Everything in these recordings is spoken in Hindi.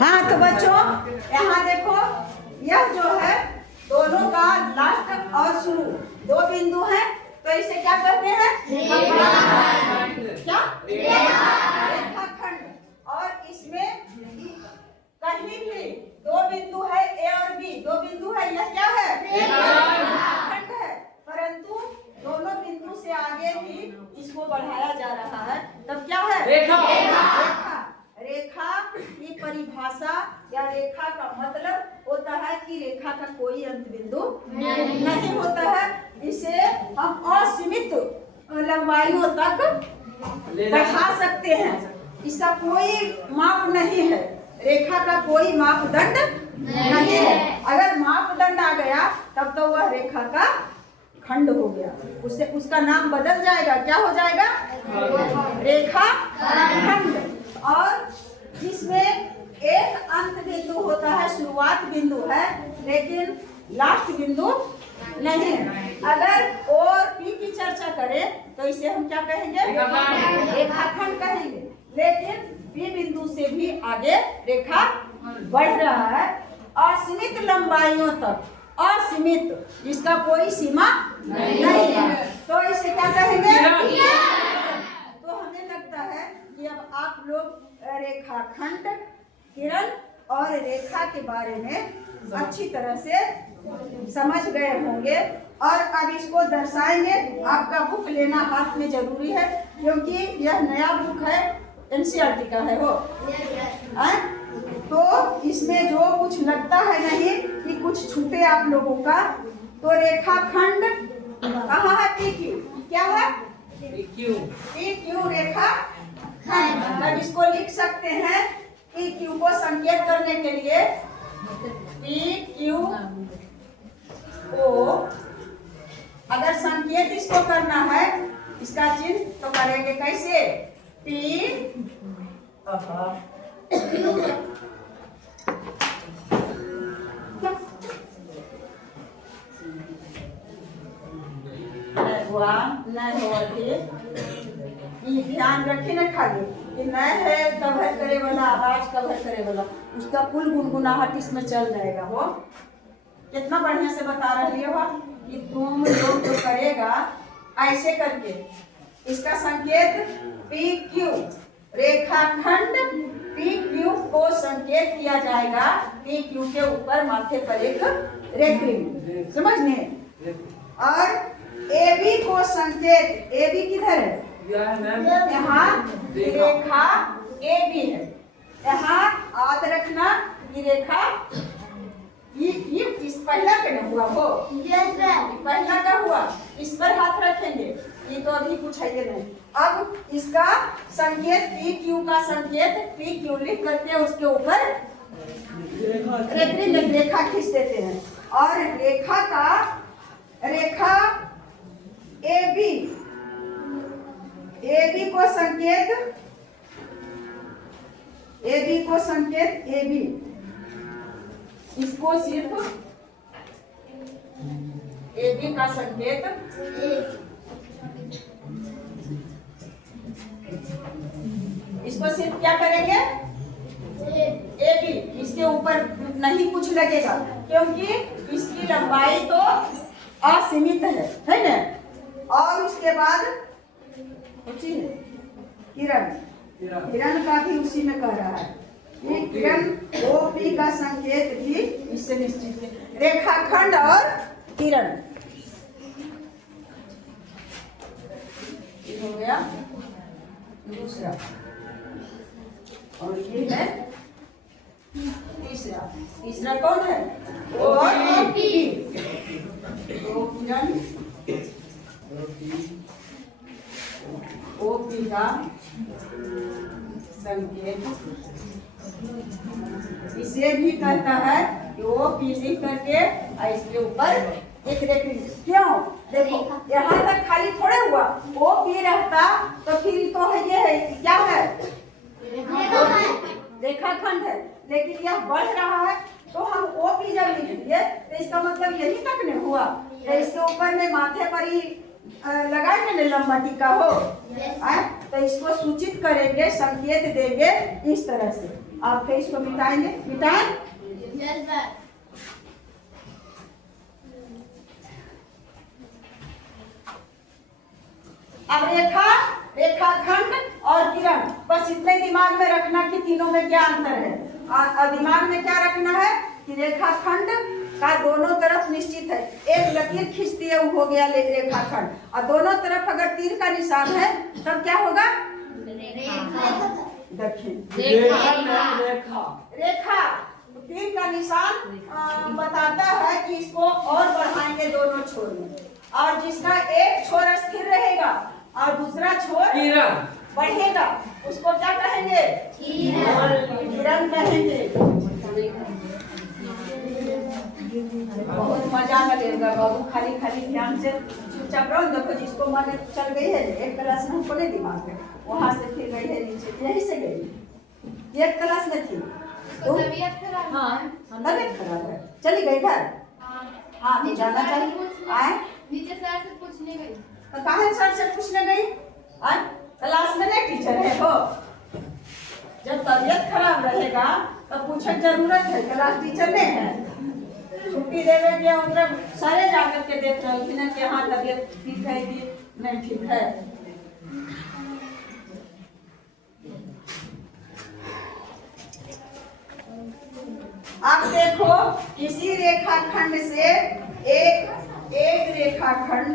हाँ तो बच्चों यहाँ देखो, यह जो है दोनों का लास्ट और शुरू दो बिंदु है, तो इसे क्या कहते हैं? क्या? रेखाखंड। और इसमें कहीं भी दो बिंदु है, ए और बी दो बिंदु है, यह क्या है? रेखाखंड है। परंतु दोनों बिंदु से आगे भी इसको बढ़ाया जा रहा है, तब क्या है? रेखा। रेखा की परिभाषा या रेखा का मतलब होता है कि रेखा का कोई अंत बिंदु नहीं होता है। इसे हम असीमित लंबाइयों तक बढ़ा सकते हैं। इसका कोई माप नहीं है, रेखा का कोई मापदंड नहीं है। अगर मापदंड आ गया तब तो वह रेखा का खंड हो गया, उससे उसका नाम बदल जाएगा। क्या हो जाएगा? रेखा खंड। और जिसमें एक अंत बिंदु होता है, शुरुआत बिंदु है, लेकिन लास्ट बिंदु नहीं है। अगर ओ और पी की चर्चा करें तो इसे हम क्या कहेंगे? रेखाखंड कहेंगे। लेकिन बी बिंदु से भी आगे रेखा बढ़ रहा है असीमित लंबाइयों तक, असीमित, जिसका कोई सीमा नहीं है, तो इसे क्या कहेंगे? तो हमें लगता है कि अब आप लोग रेखाखंड, किरण और रेखा के बारे में अच्छी तरह से समझ गए होंगे। और अब इसको दर्शाएंगे। आपका बुक लेना हाथ में जरूरी है, क्योंकि यह नया बुक है, एनसीईआरटी का है वो। तो इसमें जो कुछ लगता है नहीं कि कुछ छूटे आप लोगों का, तो रेखाखंड कहाँ है? P Q. क्या है? पी क्यू रेखा खंड। अब इसको लिख सकते हैं पी क्यू को संकेत करने के लिए। पी क्यू को अगर संकेत इसको करना है, इसका चिन्ह, तो करेंगे कैसे? पी ध्यान रखिए ना, खाली कि न है कवर करे वाला, आवाज कवर करे वाला, उसका कुल गुनगुनाहट इसमें चल जाएगा। वो कितना बढ़िया से बता रही हो कि तुम लोग जो करेगा ऐसे करके, इसका संकेत पी क्यू, रेखाखंड पी क्यू को संकेत किया जाएगा पी क्यू के ऊपर माथे पर एक रेखा, समझने। और ए बी को संकेत, ए बी किधर है? यहाँ रेखा ए बी है। यहाँ याद रखना ये रेखा, ये इस पहला का नहीं हुआ, वो पहला का हुआ, इस पर हाथ रखेंगे। ये तो अभी कुछ है नहीं। अब इसका संकेत पी क्यू का संकेत पी क्यू लिख करके उसके ऊपर रेखा खींच देते हैं। और रेखा का रेखा ए बी को संकेत, ए बी को संकेत ए बी, इसको सिर्फ ए बी का संकेत इसको सिर्फ क्या करेंगे? ए बी, इसके ऊपर नहीं कुछ लगेगा, क्योंकि इसकी लंबाई तो असीमित है ना। और उसके बाद किरण, किरण का भी उसी में कह रहा है कि किरण ओ पी का संकेत भी इससे निश्चित है। रेखाखंड और किरण ये हो गया दूसरा, और ये है तीसरा। तीसरा कौन है? O P. तो किरण ओ पी का संकेत इसे भी कहता है कि ओ पी लिख करके इसके ऊपर एक रेखा। क्यों? देखो यहाँ तक खाली थोड़े हुआ, ओ पी रहता तो फिर तो है, ये है क्या है? रेखाखंड है। लेकिन यह बढ़ रहा है तो हम ओ पी जब लिख दिए तो इसका मतलब यही तक नहीं हुआ। तो इसके ऊपर में माथे पर ही लगाएंगे ना लंबा टीका हो तो इसको सूचित करेंगे, संकेत देंगे इस तरह से। आप फिर इसको मिटाएंगे, मिटाएं। अब रेखा, रेखाखंड और किरण, बस इतने दिमाग में रखना कि तीनों में क्या अंतर है। और दिमाग में क्या रखना है कि रेखाखंड का दोनों तरफ निश्चित है, एक लकीर खींच दिए हो गया रेखाखंड, और दोनों तरफ अगर तीर का निशान है तब क्या होगा? देखिए रेखा तीर का निशान बताता है कि इसको और बढ़ाएंगे दोनों छोर में, और जिसका एक छोर स्थिर रहेगा और दूसरा छोर बढ़ेगा उसको क्या कहेंगे? किरण कहेंगे। बहुत मजा लगेगा बाबू, खाली खाली ध्यान से चुपचाप रहो। देखो जिसको मन चल गई है एक क्लास में, हमको नहीं दिमाग है, वहां से फिर गई है नीचे, यही से गई, एक क्लास में थी तो तबीयत खराब है, चली गई घर। हाँ तो जाना चाहिए। आए नीचे सर से पूछने गई, तो कहाँ सर से पूछने गई? क्लास में नहीं टीचर है हो, जब तबीयत खराब रहेगा तो पूछने जरूरत है, क्लास टीचर नहीं है। छुट्टी देवे के मतलब सारे जाकर के देख रहे थे कि हाँ तबीयत ठीक है कि नहीं ठीक है। अब देखो किसी रेखाखंड से एक रेखाखंड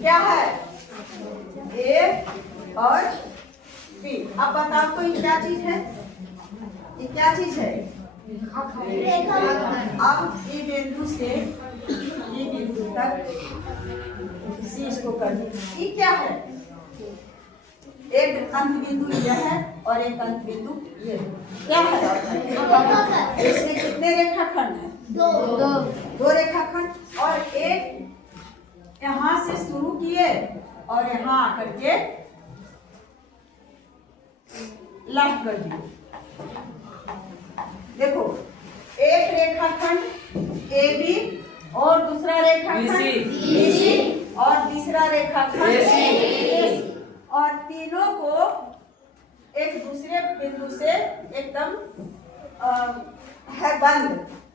क्या है? ए और बी। अब बताओ तो ये क्या चीज है? ये क्या चीज है? अब ये बिंदु से ये बिंदु तक सी इसको कर दी, ये क्या है? एक अंत बिंदु यह है और एक अंत बिंदु ये क्या है? इसमें कितने रेखाखंड है? दो रेखाखंड, और एक यहाँ से शुरू किए और यहाँ आकर के लंब कर दिए। देखो एक रेखाखंड ए बी और दूसरा रेखाखंड BC और तीसरा रेखाखंड AC, और तीनों को एक दूसरे बिंदु से एकदम है बंद।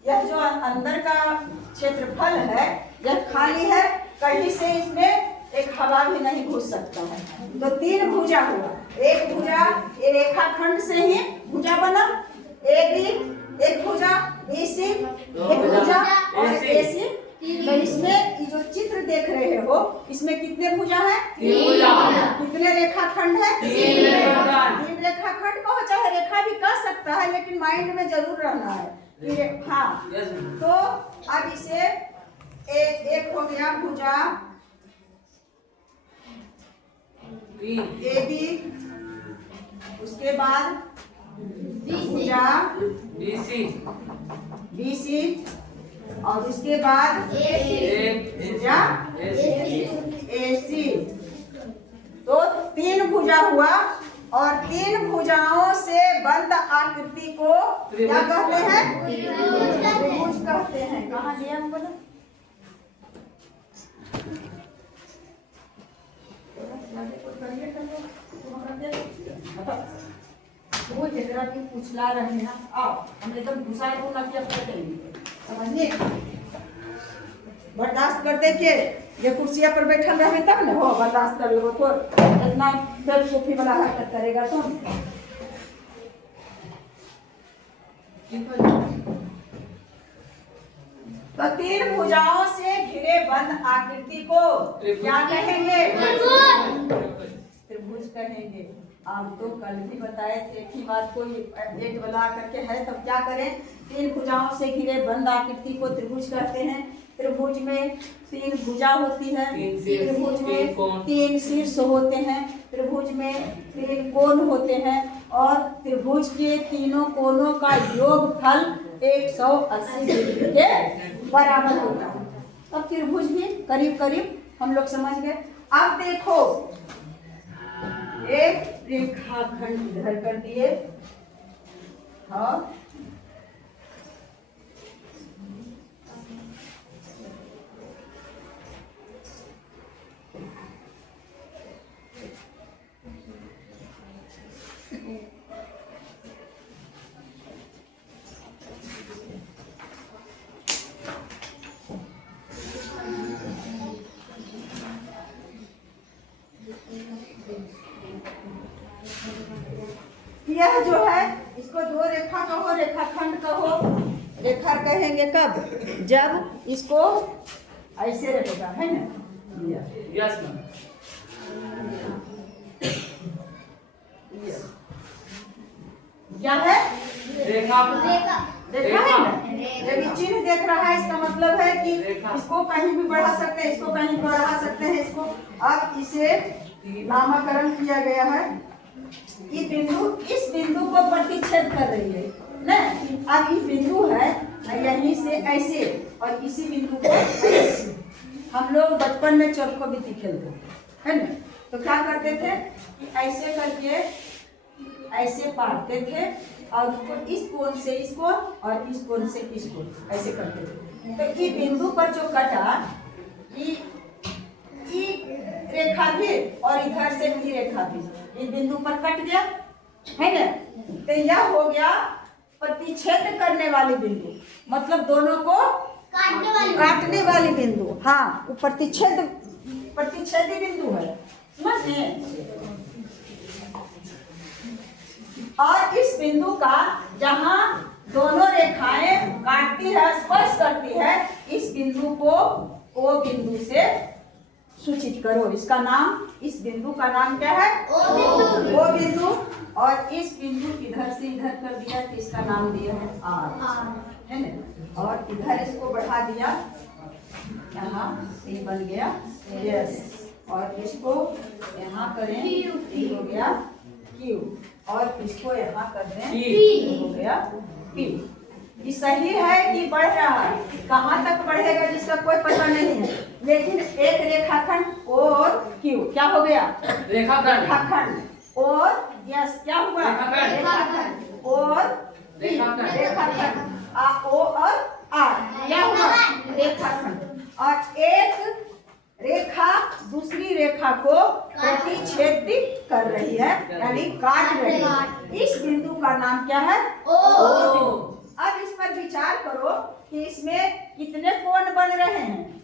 यह जो अंदर का क्षेत्रफल है यह खाली है, कहीं से इसमें एक हवा भी नहीं घुस सकता है। तो तीन भुजा हुआ, एक भुजा रेखाखंड से ही भुजा बना, AB एक भुजा, BC एक भुजा और AC। तो इसमें जो चित्र देख रहे हो इसमें कितने भुजा है? कितने रेखाखंड है? तीन रेखाखंड कहो, चाहे रेखा भी कह सकता है, लेकिन माइंड में जरूर रहना है। हाँ तो अब इसे एक हो गया भुजा AB, उसके बाद भुजा BC और उसके बाद भुजा AC। तो तीन भुजा हुआ, और तीन भुजाओं से बंद आकृति को क्या कहते हैं? त्रिभुज कहते हैं। कहाँ लिया हम बोलो? वो जरा भी पूछला रहे हैं, आओ हम एकदम घुसा को ना किया समझिए, बर्दाश्त कर दे के ये कुर्सिया पर बैठल रहे तब ना हो, बर्दाश्त कर लो तो इतना फिर सोफी वाला हरकत करेगा तो। तो तीन भुजाओं से घिरे बंद आकृति को क्या कहेंगे? त्रिभुज कहेंगे। आप तो कल भी बताए थे कि बात कोई एक बना करके है तब क्या करें? तीन भुजाओं से घिरे बंद आकृति को त्रिभुज कहते हैं। त्रिभुज में तीन भुजा होती है, त्रिभुज में तीन शीर्ष होते हैं, त्रिभुज में तीन कोण होते हैं, और त्रिभुज के तीनों कोणों का योगफल 180 डिग्री के बराबर होता है। अब त्रिभुज भी करीब करीब हम लोग समझ गए। अब देखो एक रेखाखंड इधर कर दिए और यह जो है इसको दो रेखा कहो, रेखाखंड कहो। रेखा कहेंगे कब? जब इसको ऐसे रहेगा, है ना? Yes ma'am. क्या है? रेखा। देखा है ना? जब ये चिन्ह देख रहा है इसका मतलब है कि इसको कहीं भी बढ़ा सकते हैं, इसको कहीं बढ़ा सकते हैं, इसको। अब इसे नामकरण किया गया है। ये बिंदु इस बिंदु को प्रतिच्छेद कर रही है ना। अब ये बिंदु है यहीं से ऐसे और इसी बिंदु को ऐसे। हम लोग बचपन में चरखो भी खेलते है ना, तो क्या करते थे कि ऐसे करके ऐसे पाटते थे और उसको इस कोण से इस कोण और इस कोण से इस कोण ऐसे करते थे। तो ये बिंदु पर जो कटा ये रेखा भी और इधर से भी रेखा भी इस बिंदु पर कट गया, है ना। तो यह हो गया प्रतिच्छेद करने वाली बिंदु, मतलब दोनों को काटने वाली बिंदु। हाँ, वो प्रतिच्छेदी बिंदु है, समझे। और इस बिंदु का जहाँ दोनों रेखाएं काटती है, स्पर्श करती है, इस बिंदु को ओ बिंदु से सूचित करो। इसका नाम, इस बिंदु का नाम क्या है? ओ बिंदु। और इस बिंदु इधर से इधर कर दिया तो इसका नाम दिया है आर, है ना। और इधर इसको बढ़ा दिया, यहाँ सी बन गया यस। और इसको यहाँ करें ई हो गया क्यू, और इसको यहाँ कर दें पी हो गया पी। ये सही है कि बढ़ रहा है? कहाँ तक बढ़ेगा जिसका कोई पता नहीं है, लेकिन एक रेखाखंड और क्यू क्या हो गया? रेखाखंड। और यस क्या हुआ? रेखाखंड और रेखाखंड। ओ और आर क्या हुआ? रेखाखंड। और एक रेखा दूसरी रेखा को प्रतिच्छेदित कर रही है, यानी काट रही है। इस बिंदु का नाम क्या है? ओ। अब इस पर विचार करो कि इसमें कितने कोण बन रहे हैं।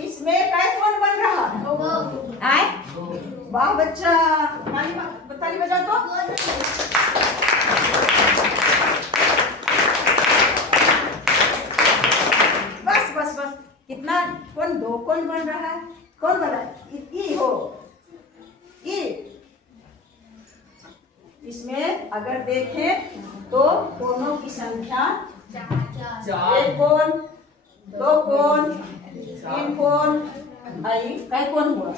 इसमें कै कोण बन रहा है? आए? वाह बच्चा, ताली बजाओ तो। बस बस बस, कितना कोण? दो कोण बन रहा है। कौन बना? ई हो ई। इसमें अगर देखें तो कोणों की संख्या 1 कोण, 2 कोण, 3 कोण, कई कोण हुआ?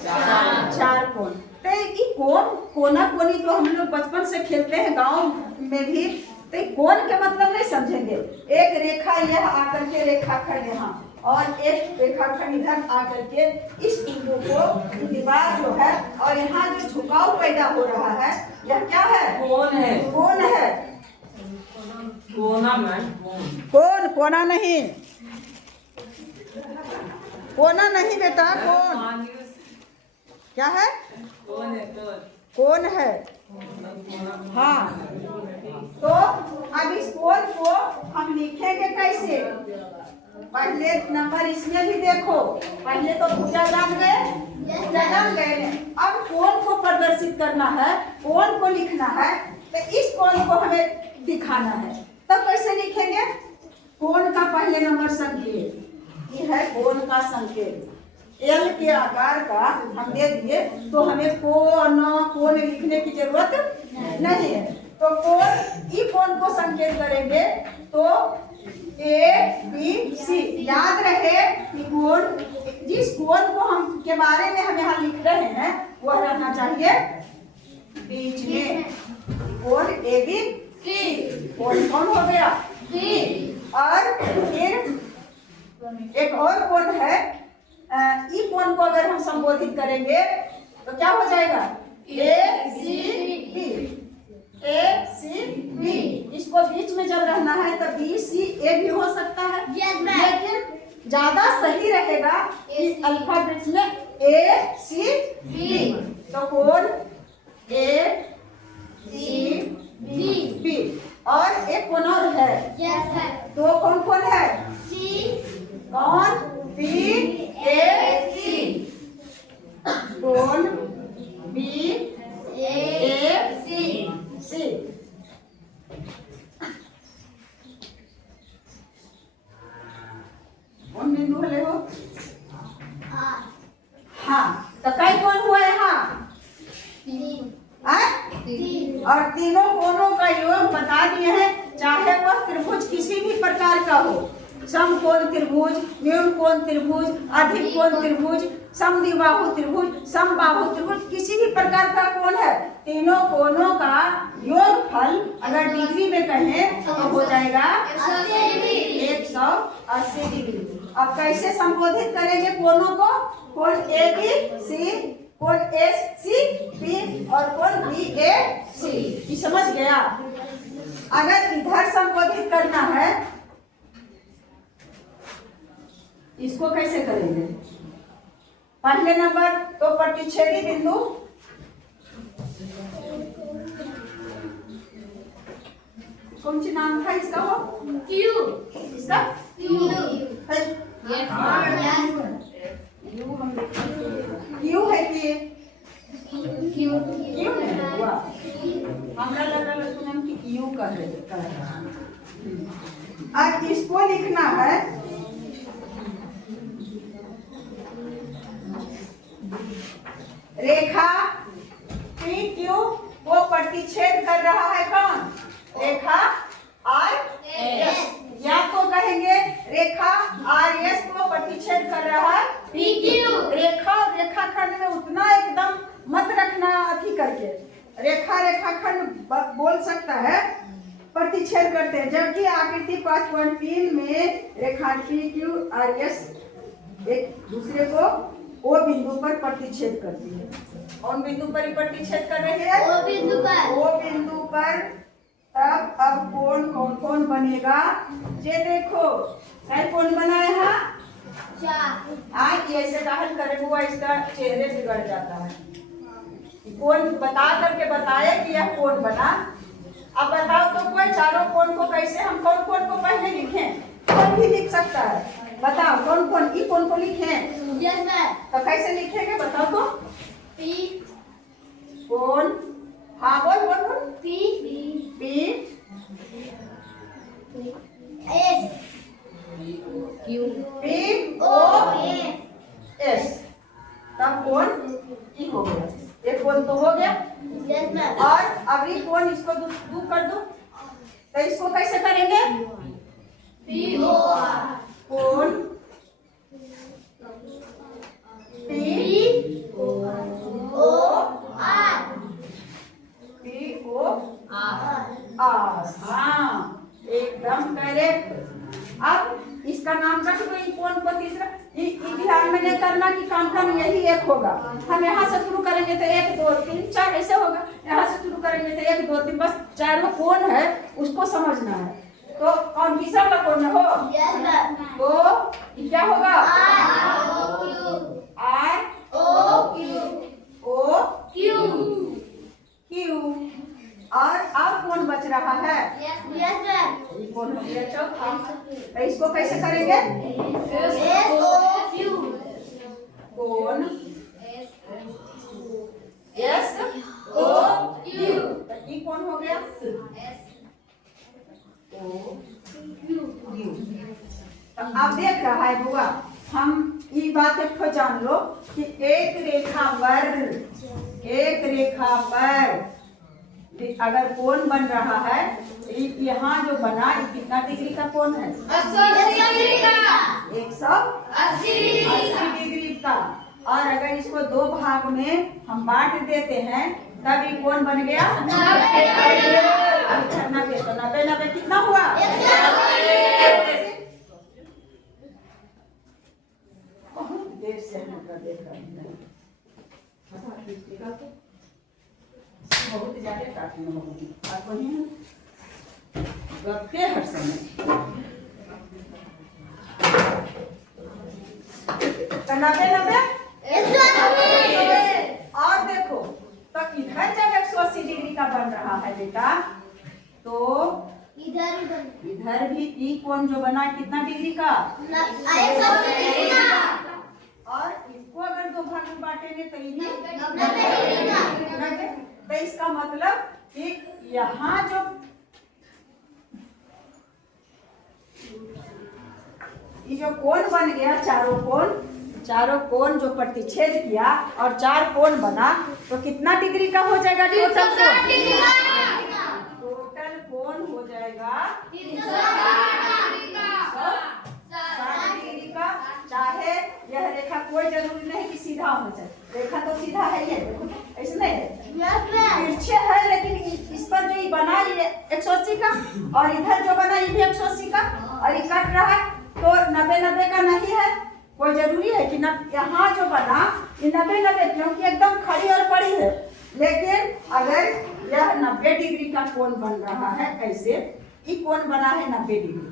4 कोण। तो ये कोना कोनी तो हम लोग बचपन से खेलते हैं गांव में भी, तो कोण के मतलब नहीं समझेंगे। एक रेखा यह आकर के रेखाखंड यहाँ और एक रेखाखंड इधर आकर के इस बिंदु को दीवार जो है, और यहाँ जो झुकाव पैदा हो रहा है, यह क्या है? कौन है? कौन है? कोना मैम। कौन? कोना नहीं, कोना नहीं बेटा, कौन क्या है? कौन है? कौन है? हाँ, तो अब इस कोण को हम लिखेंगे कैसे? पहले नंबर इसमें भी देखो, पहले तो भुजा जान गए। अब कोण को प्रदर्शित करना है, कोण को लिखना है, तो इस कोण को हमें दिखाना है। तब कैसे लिखेंगे? कोण का पहले नंबर संकेत, ये है कोण का संकेत। एल के आकार का हम दे दिए तो हमें कोण लिखने की जरूरत नहीं है। तो कोण को संकेत करेंगे तो ए बी सी। याद रहे कि कोण, जिस कोण को हम के बारे में हम यहाँ लिख रहे हैं वह रहना चाहिए बीच में। कोण ए बी सी, कोण कौन हो गया? और फिर एक और कोण है, ई कोण को अगर हम संबोधित करेंगे तो क्या हो जाएगा? ए सी बी। ए सी बी, इसको बीच में जब रहना है तो बी सी ए भी हो सकता है, लेकिन ज्यादा सही रहेगा इस अल्फाबेट में ए सी बी। तो कोण A C B और एक कौन और है? यस है दो कौन कौन है? सी कौन? B A C कौन? B ए सी C कौन बिंदु है हो? हाँ तो कई कौन हुआ यहाँ? और तीनों कोणों का योग बता दिए हैं, चाहे वह त्रिभुज किसी भी प्रकार का हो, समकोण त्रिभुज, न्यून कोण त्रिभुज, अधिक कोण त्रिभुज, समद्विबाहु त्रिभुज, समबाहु त्रिभुज, किसी भी प्रकार का कोण है, तीनों कोणों का योगफल अगर डिग्री में कहें तो हो जाएगा 180 डिग्री। अब कैसे संबोधित करेंगे कोणों को? कोण ए बी सी, कोण एस सी बी और कोण बी ए सी। ये समझ गया? अगर इधर संबोधित करना है इसको कैसे करेंगे? पहले नंबर तो प्रतिच्छेदी बिंदु कौन सी नाम था इसका? वो क्यू इसका क्यू है? क्यू है कि क्यू क्यों नहीं हुआ? हमरा लगा सुनम कि यू कर रहा है। अब इसको लिखना है रेखा पी क्यू को प्रतिच्छेद कर रहा है कौन? रेखा आर एस, या तो कहेंगे रेखा आर एस को प्रतिच्छेद कर रहा है पी क्यू। रेखा और रेखाखंड में उतना एकदम मत रखना अथी करके, रेखा रेखाखंड बोल सकता है, प्रतिच्छेद करते हैं, जबकि आकृति 5.3 में रेखा पी क्यू आर एस एक दूसरे को ओ बिंदु पर प्रतिच्छेद करती है। कौन बिंदु पर प्रतिच्छेद कर रही है? ओ बिंदु पर। ओ बिंदु पर। तब अब कोण कौन कौन बनेगा? ये देखो कई कोण बना है यहाँ? आज ऐसे काहल करे हुआ इसका चेहरे बिगड़ जाता है। कोण बता करके बताए कि यह कोण बना। अब बताओ तो कोई चारों कोण को कैसे हम कौन कोण को पहले लिखें? कोण भी लिख सकता है, बताओ कौन कौन ई कौन को लिखें? Yes ma'am. तो कैसे लिखेंगे बताओ तो? पी कौन? हाँ बोल बोल बोल। P P S Q P O O S S. तब कौन ई हो गया, एक कौन तो हो गया। Yes ma'am. और अब ये कौन इसको दू कर दो, तो इसको कैसे करेंगे? पी ओ कौन P O R P O R. हाँ एकदम करेक्ट। अब इसका नाम रख दो कौन को तीसरा। ध्यान में नहीं करना कि काम यही एक होगा। हम यहाँ से शुरू करेंगे तो 1 2 3 4 ऐसे होगा, यहाँ से शुरू करेंगे तो 1 2 3, बस चारों कौन है उसको समझना है। तो कौन तीसरा वाला कौन हो? Yes ma'am. तो क्या होगा? R O Q R O Q O Q. Q. और कौन बच रहा है? Yes ma'am. ये कौन हो गया चौथा। तो इसको कैसे करेंगे? एस ओ क्यू कौन एस ओ क्यू। ये कौन हो गया? O Q. तो अब देख रहा है बुआ, हम ये बात एक तो जान लो कि एक रेखा पर अगर कोण बन रहा है, यहाँ जो बना ये कितना डिग्री का कोण है? 180 डिग्री का। और अगर इसको दो भाग में हम बांट देते हैं तब ये कोण बन गया 90। तो 90 कितना हुआ? बहुत देर से हम देख रहे हैं, बहुत ज्यादा काटने होगी आप वहीं गपते हर समय। तो 90 और देखो तो इधर जब का बन रहा है बेटा, तो इधर इधर भी ई कोण जो बना कितना डिग्री का, 180 डिग्री का, और इसको अगर दो भाग में बांटेंगे तो ये 90 डिग्री का। तो इसका मतलब कि यहाँ जो ये जो कोण बन गया, चारों कोण जो प्रतिच्छेद किया और 4 कोण बना, तो कितना डिग्री का हो जाएगा टोटल कोण हो जाएगा 360 डिग्री का। चाहे यह रेखा कोई जरूरी नहीं कि सीधा हो जाए, रेखा तो सीधा है, ये देखो ऐसे नहीं है, तिरछे है, लेकिन इस पर जो ये बना ये 180 का, और इधर जो बना ये भी 180 का, और ये कट रहा है तो 90-90 का नहीं है। कोई जरूरी है कि यहाँ जो बना ये 90-90, क्योंकि एकदम खड़ी और पड़ी है। लेकिन अगर यह 90 डिग्री का कोण बन रहा है, ऐसे ये कोण बना है 90 डिग्री,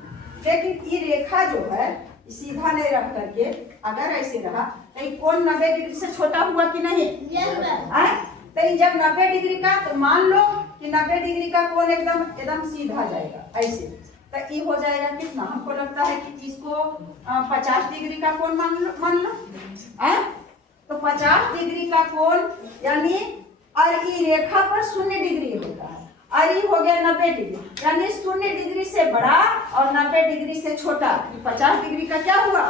लेकिन ये रेखा जो है सीधा नहीं रख करके अगर ऐसे रहा तो ये कोण 90 डिग्री से छोटा हुआ कि नहीं? तो ये जब 90 डिग्री का, तो मान लो कि 90 डिग्री का कोण एकदम सीधा जाएगा ऐसे, तो ये हो जाएगा कितना? हमको लगता है कि इसको 50 डिग्री का कोण मान लो तो 50 डिग्री का कोण, यानी और ये रेखा पर 0 डिग्री होता है, और ये हो गया 90 डिग्री, यानी 0 डिग्री से बड़ा और 90 डिग्री से छोटा। 50 डिग्री का क्या हुआ?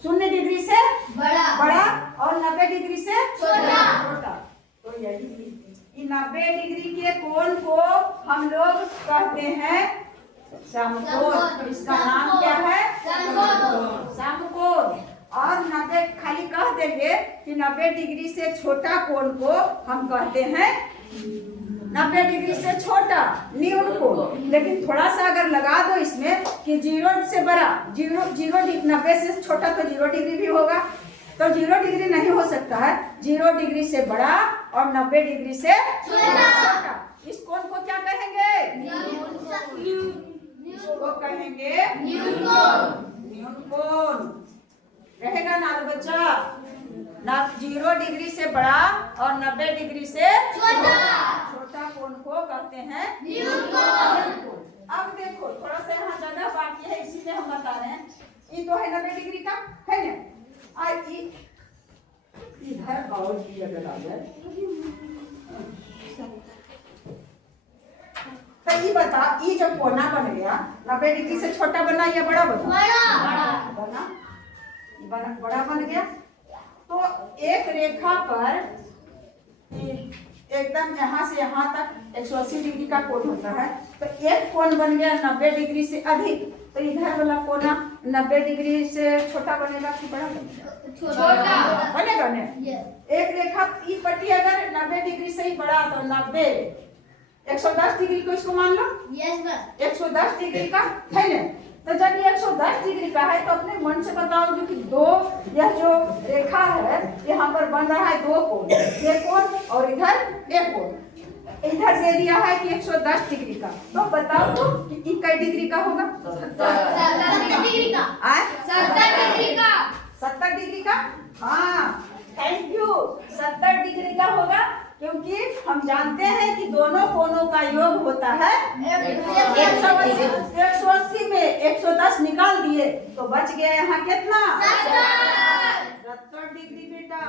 0 डिग्री से बड़ा और 90 डिग्री से छोटा। तो यही 90 डिग्री के कोण को हम लोग कहते हैं समकोण। इसका नाम क्या है? समकोण। और 90 खाली कह देंगे कि 90 डिग्री से छोटा कोण को हम कहते हैं 90 डिग्री से छोटा न्यून कोण। लेकिन थोड़ा सा अगर लगा दो इसमें कि 0 से बड़ा, 90 से छोटा तो 0 डिग्री भी होगा, तो 0 डिग्री नहीं हो सकता है। 0 डिग्री से बड़ा और 90 डिग्री से छोटा, इस कोण को क्या कहेंगे? इसको कहेंगे न्यून कोण। रहेगा ना बच्चा? 0 डिग्री से बड़ा और 90 डिग्री से छोटा कोण को कहते हैं न्यून कोण। अब देखो थोड़ा सा यहाँ जगह बाकी है, इसी में हम बता रहे हैं। ये तो है 90 डिग्री का, है ना? और इधर और भी अगर आ जाए तो ये बता, ये जब कोना बन गया 90 डिग्री से छोटा बना या बड़ा बना? बड़ा बन गया। तो एक रेखा पर एकदम यहाँ से यहाँ तक 180 डिग्री का कोण होता है, तो एक कोण बन गया 90 डिग्री से अधिक, तो इधर वाला कोना 90 डिग्री से छोटा बनेगा कि बड़ा बनेगा? बनेगा ना? एक रेखा की पट्टी अगर 90 डिग्री से ही बड़ा, तो 90 110 डिग्री को इसको मान लो। 110 डिग्री का है ना? तो जब ये 110 डिग्री का है तो अपने मन से बताओ जो कि यह जो रेखा है यहाँ पर बन रहा है 2 कोण, ये कोण और इधर एक कोण। इधर दे दिया है कि 110 डिग्री का, तो बताओ तो कि कितने डिग्री का होगा? 70 डिग्री का। 70 डिग्री का। हाँ, थैंक यू। 70 डिग्री का होगा, क्योंकि हम जानते हैं कि दोनों कोणों का योग होता है 180 में 110 निकाल दिए तो बच गया यहाँ कितना? 70 डिग्री बेटा।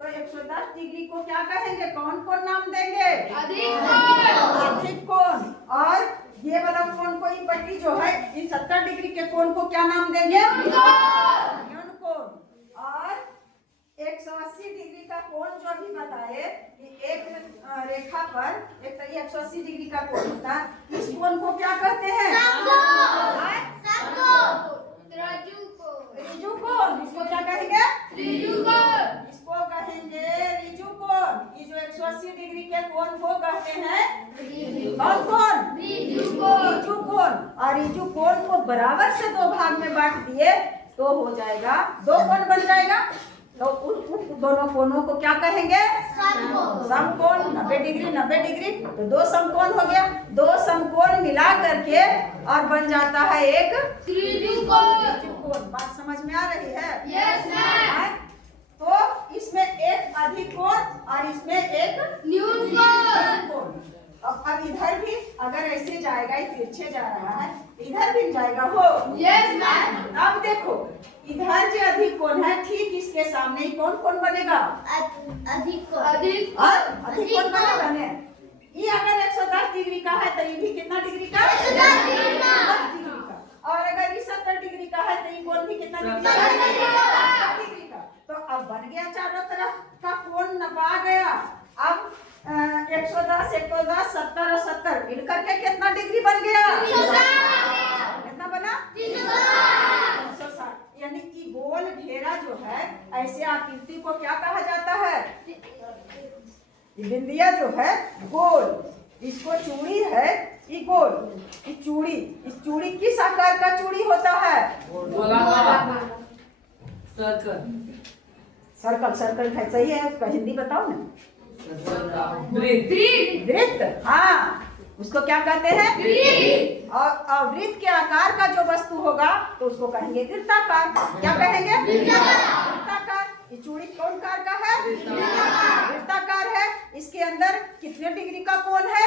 तो 110 डिग्री को क्या कहेंगे? कौन कौन नाम देंगे? अधिक कोण। और ये वाला कोण को, ये पट्टी जो है, इस 70 डिग्री के कोण को क्या नाम देंगे? न्यून कोण। और 180 डिग्री का कोण जो अभी बताए कि एक रेखा पर एक तो 180 डिग्री का कोण होता है, इस कोण को क्या कहते हैं? रिजु कोण। इसको क्या कहेंगे? इसको कहेंगे रिजु कोण। ये जो 180 डिग्री के कोण को कहते हैं कौन कोण? रिजु कोण। और रिजु कोण को बराबर से 2 भाग में बांट दिए तो हो जाएगा 2 कोण बन जाएगा। तो उस दोनों कोणों को क्या कहेंगे? समकोण। 90 डिग्री तो 2 समकोण हो गया। 2 समकोण मिला करके और बन जाता है एक त्रिभुज। बात समझ में आ रही है? Yes, ma'am. तो इसमें एक अधिक कोण और इसमें एक न्यून कोण। अब इधर भी अगर ऐसे जाएगा, ये तिरछे जा रहा है, इधर भी जाएगा हो। Yes ma'am. अब देखो इधर जो अधिक कोण है, ठीक इसके सामने ही कौन कौन बनेगा? अधिक अधिक कोण बनेगा ने। ये अगर 110 डिग्री का है तो ये भी कितना डिग्री का? 110 डिग्री का। 110 डिग्री का। और अगर ये 70 डिग्री का है तो ये कोण भी कितना डिग्री का? 70 डिग्री का। 70 डिग्री का। तो अब बन गया, चारों तरफ का कोण नपा गया। अब 110, 110, 70 और 70 मिलकर के कितना डिग्री बन गया? 360। कितना बना? 360। यानी कि गोल घेरा जो है, ऐसे आकृति को क्या कहा जाता है? ये बिंदिया जो है गोल, इसको चूड़ी है, ये गोल, ये चूड़ी, इस चूड़ी किस आकार का चूड़ी होता है? गोलाकार। सर्कल। सर्कल। सर्कल है, सही है, उसका हिंदी बताओ ना। वृत्त। वृत्त, हाँ, उसको क्या कहते हैं? और वृत्त के आकार का जो वस्तु होगा तो उसको कहेंगे वृत्ताकार। क्या कहेंगे? वृत्ताकार। ये चूड़ी कौन कार का है? वृत्ताकार है। इसके अंदर कितने डिग्री का कोण है?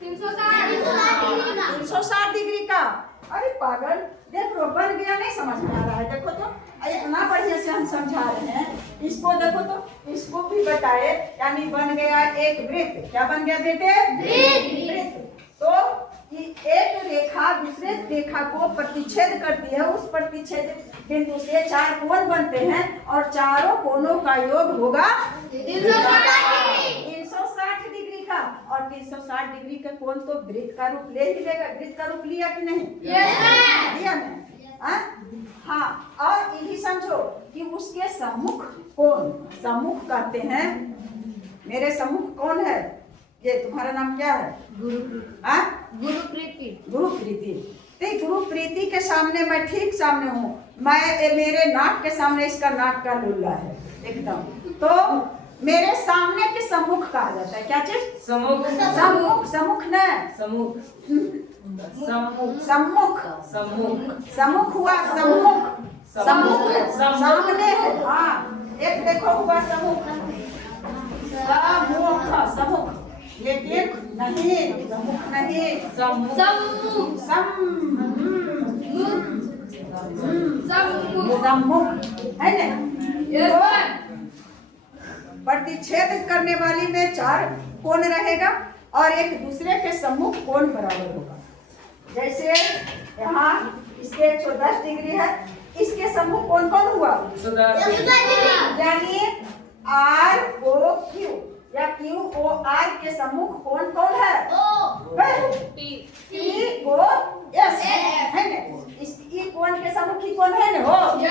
360 डिग्री का। अरे पागल, देख लो बन गया, नहीं समझ में आ रहा है? देखो तो इतना बढ़िया से हम समझा रहे हैं इसको, देखो तो इसको भी बताए। यानी बन गया एक वृत्त। क्या बन गया बेटे? वृत्त। तो एक रेखा दूसरे रेखा को प्रतिच्छेद करती है, उस प्रतिच्छेद बिंदु से 4 कोण बनते हैं और चारों कोणों का योग होगा 360 डिग्री का। और 360 डिग्री का कोण तो वृत्त का रूप ले ही लेगा। वृत्त का रूप लिया कि नहीं? लिया नहीं? हाँ, और यही समझो कि उसके सम्मुख कोण, सम्मुख कहते हैं। मेरे सम्मुख कौन है? ये तुम्हारा नाम क्या है? गुरुप्रीति। गुरुप्रीति। तो गुरुप्रीति के सामने मैं ठीक सामने हूँ, मैं मेरे नाक के सामने इसका नाक का लुल्ला है एकदम। तो मेरे सामने के सम्मुख कहा जाता है। क्या चीज? सम्मुख। सम्मुख। सम्मुख न सम्मुख। सम्मुख। सम्मुख। सम्मुख। सम्मुख हुआ सम्मुख। सम्मुख सामने है। हाँ, एक देखो हुआ सम्मुख। सम्मुख। सम्मुख ये देख नहीं, सम्मुख नहीं, सम्मुख। सम्मुख है ना? प्रतिच्छेद करने वाली में 4 कोण रहेगा और एक दूसरे के सम्मुख कोण बराबर होगा। जैसे यहाँ इसके 110 डिग्री है, इसके सम्मुख कोण कौन हुआ? 110 डिग्री। यानी ROQ या QOR के सम्मुख कोण कौन है? POS है ना? इस ई कोण के सम्मुख ही कोण है ना? हो। ये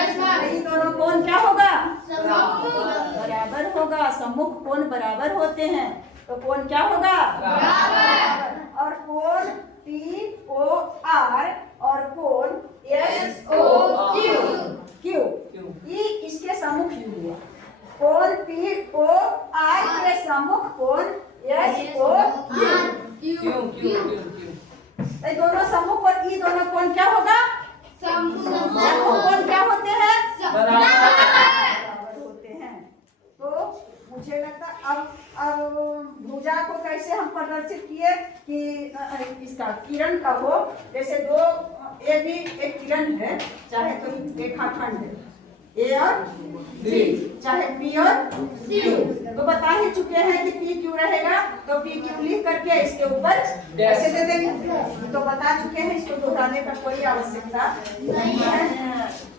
दोनों कोण क्या होगा? बराबर होगा। सम्मुख कोण बराबर होते हैं तो कोण क्या होगा? बराबर। और कोण POR और कोण SOQ ये इसके सम्मुख ही हुआ। कोण POR के सम्मुख कोण SOQ। ये दोनों सम्मुख और ये दोनों कोण क्या होगा? सम्मुख कोण क्या होते हैं? बराबर होते हैं। तो मुझे लगता अब भुजा को कैसे हम प्रदर्शित किए कि इसका किरण का हो। जैसे ये भी एक किरण है, चाहे तो रेखाखंड है ए और बी, चाहे पी और क्यू। तो बता ही चुके हैं कि पी क्यू रहेगा, तो पी क्यू लिख करके इसके ऊपर ऐसे दे देंगे। तो बता चुके हैं, इसको दोहराने का कोई आवश्यकता नहीं है।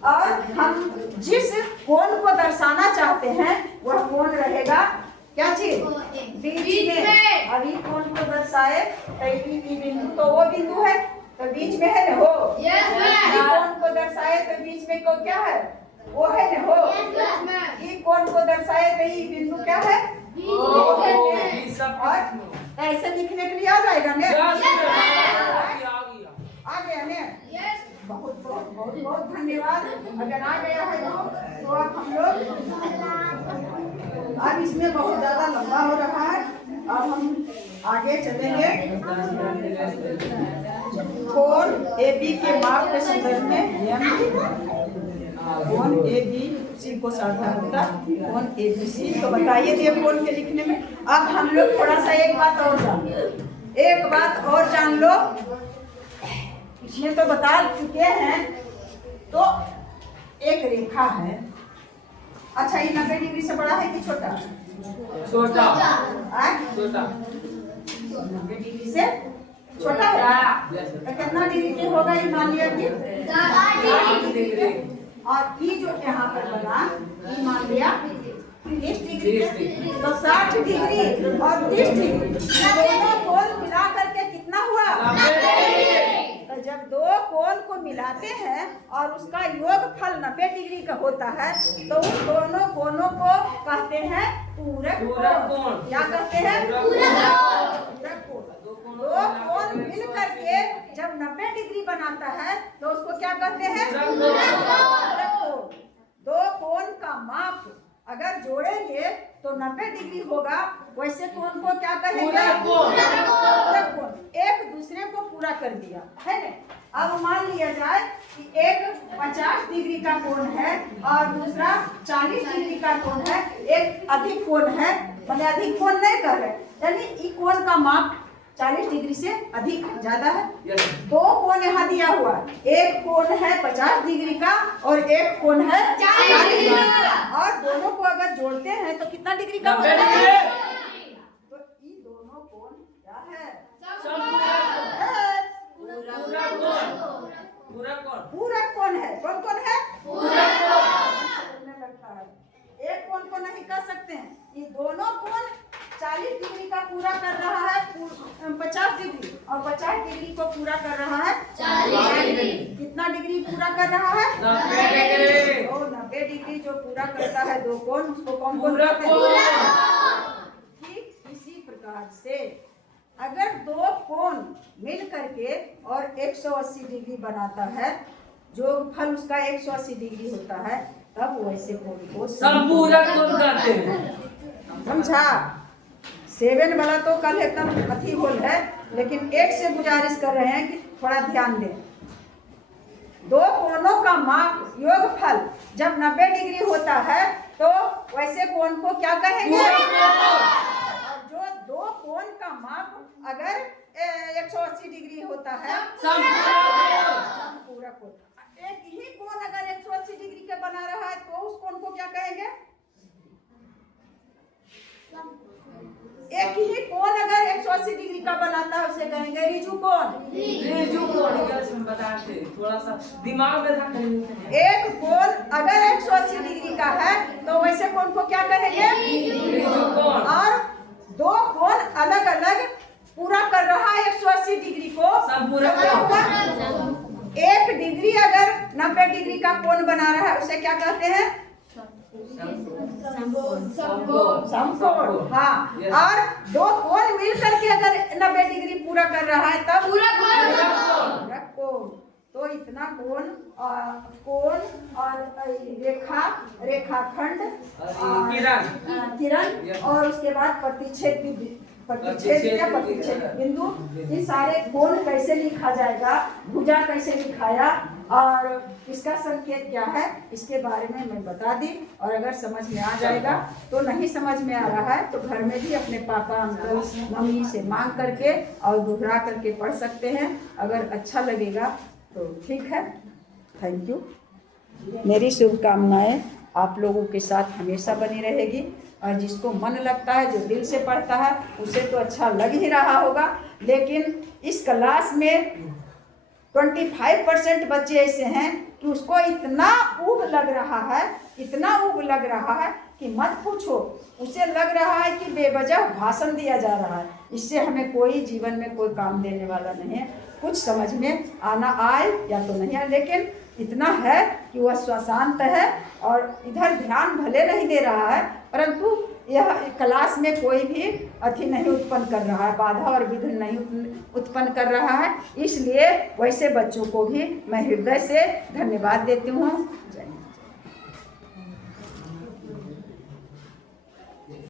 और हम जिस कोण को दर्शाना चाहते हैं वह कोण रहेगा क्या चीज? बीच में। अभी कोण को दर्शाए तो ये बिंदु तो वो बिंदु है तो बीच में है ना? हो। कोण को दर्शाए तो बीच में को क्या है? वो है ना? हो। ये कोण को दर्शाए तो ये बिंदु क्या है? और ऐसे लिखने के लिए आ जाएगा ने? आ गया ने? बहुत बहुत बहुत बहुत धन्यवाद। अगर आ गया है तो अब हम लोग अब इसमें बहुत ज्यादा लंबा हो रहा है, अब हम आगे चलेंगे। कोण AB के माप के संदर्भ में कोण ABC को साधारणता कोण ABC। तो बताइए ये कोण के लिखने में अब हम लोग थोड़ा सा एक बात और जानें। एक बात और जान लो, इसमें तो बता चुके हैं। तो एक रेखा है, अच्छा ये 90 डिग्री से बड़ा है कि छोटा? छोटा। आय? छोटा। 90 डिग्री से छोटा है। तो कितना डिग्री पे होगा ये मान लिया कि 60 डिग्री। और ये जो यहाँ पर बना ये मान लिया 30 डिग्री पे। तो 60 डिग्री और 30 डिग्री दोनों कोण मिला करके कितना हुआ? तो जब दो कोण को मिलाते हैं और उसका योगफल 90 डिग्री का होता है तो उन दोनों कोणों को कहते हैं पूरक कोण। क्या कहते हैं? पूरक कोण। दो कोण मिल करके जब 90 डिग्री बनाता है तो उसको क्या कहते हैं? पूरक कोण। दो कोण का माप अगर जोड़ेंगे तो 90 डिग्री होगा, वैसे कोण को क्या कहेंगे? पूरक कोण। एक दूसरे को पूरा कर दिया है ना। अब मान लिया जाए कि एक 50 डिग्री का कोण है और दूसरा 40 डिग्री का कोण है, एक अधिक कोण है, मतलब अधिक कोण नहीं कर रहे, यानी ई कोण का माप 40 डिग्री से अधिक ज्यादा है। दो कोण यहाँ दिया हुआ, एक कोण है 50 डिग्री का और एक कोण है 40 डिग्री का, और दोनों को अगर जोड़ते हैं तो कितना डिग्री का बनता है? तो ये दोनों कोण क्या है? पूरक कोण है। कौन कौन है? लगता है एक कोण को नहीं कर सकते हैं, ये दोनों कोण 40 डिग्री का पूरा कर रहा है 50 डिग्री, और 50 डिग्री को पूरा कर रहा है 40 डिग्री। कितना डिग्री पूरा कर रहा है? 90 डिग्री। तो 90 डिग्री जो पूरा करता है दो कोण, उसको कौन कौन कहते हैं? ठीक इसी प्रकार से अगर दो कोण मिल करके और 180 डिग्री बनाता है, जो फल उसका 180 डिग्री होता है, तब वैसे कोण को संपूरक कोण कहते हैं। समझा? 7 वाला तो कल एकदम अथी होल है, लेकिन एक से गुजारिश कर रहे हैं कि थोड़ा ध्यान दें। दो कोणों का माप योगफल जब 90 डिग्री होता है तो वैसे कोण को क्या कहेंगे? और जो दो कोण का माप अगर 180 डिग्री होता है पूरा कोण। एक ही कोण अगर 180 डिग्री के बना रहा है तो उस कोण को क्या कहेंगे? एक ही कोण अगर 180 डिग्री का बनाता है उसे कहेंगे ऋजु कोण। ऋजु कोण बताते, थोड़ा सा दिमाग में रखें। एक कोण अगर 180 डिग्री का है तो वैसे कोण को क्या कहेंगे? ऋजु कोण। और दो कोण अलग अलग पूरा कर रहा है 180 डिग्री को, संपूरक क्या होगा? एक डिग्री अगर 90 डिग्री का कोण बना रहा है उसे क्या कहते हैं? समकोण। हाँ, और दो कोण मिल करके अगर 90 डिग्री पूरा कर रहा है तब पूरक कोण। तो इतना कोण और रेखाखंड, किरण और उसके बाद प्रतिच्छेद बिंदु, ये सारे कोण कैसे लिखा जाएगा, भुजा कैसे लिखाया और इसका संकेत क्या है, इसके बारे में मैं बता दी। और अगर समझ में आ जाएगा तो, नहीं समझ में आ रहा है तो घर में भी अपने पापा अंकल मम्मी से मांग करके और दोहरा करके पढ़ सकते हैं। अगर अच्छा लगेगा तो ठीक है। Thank you. मेरी शुभकामनाएं आप लोगों के साथ हमेशा बनी रहेगी, और जिसको मन लगता है, जो दिल से पढ़ता है, उसे तो अच्छा लग ही रहा होगा। लेकिन इस क्लास में 25% बच्चे ऐसे हैं कि उसको इतना ऊब लग रहा है, इतना ऊब लग रहा है कि मत पूछो। उसे लग रहा है कि बेवजह भाषण दिया जा रहा है। इससे हमें कोई जीवन में कोई काम देने वाला नहीं है। कुछ समझ में आना आए या तो नहीं आए, लेकिन इतना है कि वह स्वशांत है और इधर ध्यान भले नहीं दे रहा है, परंतु यह क्लास में कोई भी अथी नहीं उत्पन्न कर रहा है, बाधा और विघ्न नहीं उत्पन्न कर रहा है। इसलिए वैसे बच्चों को भी मैं हृदय से धन्यवाद देती हूँ।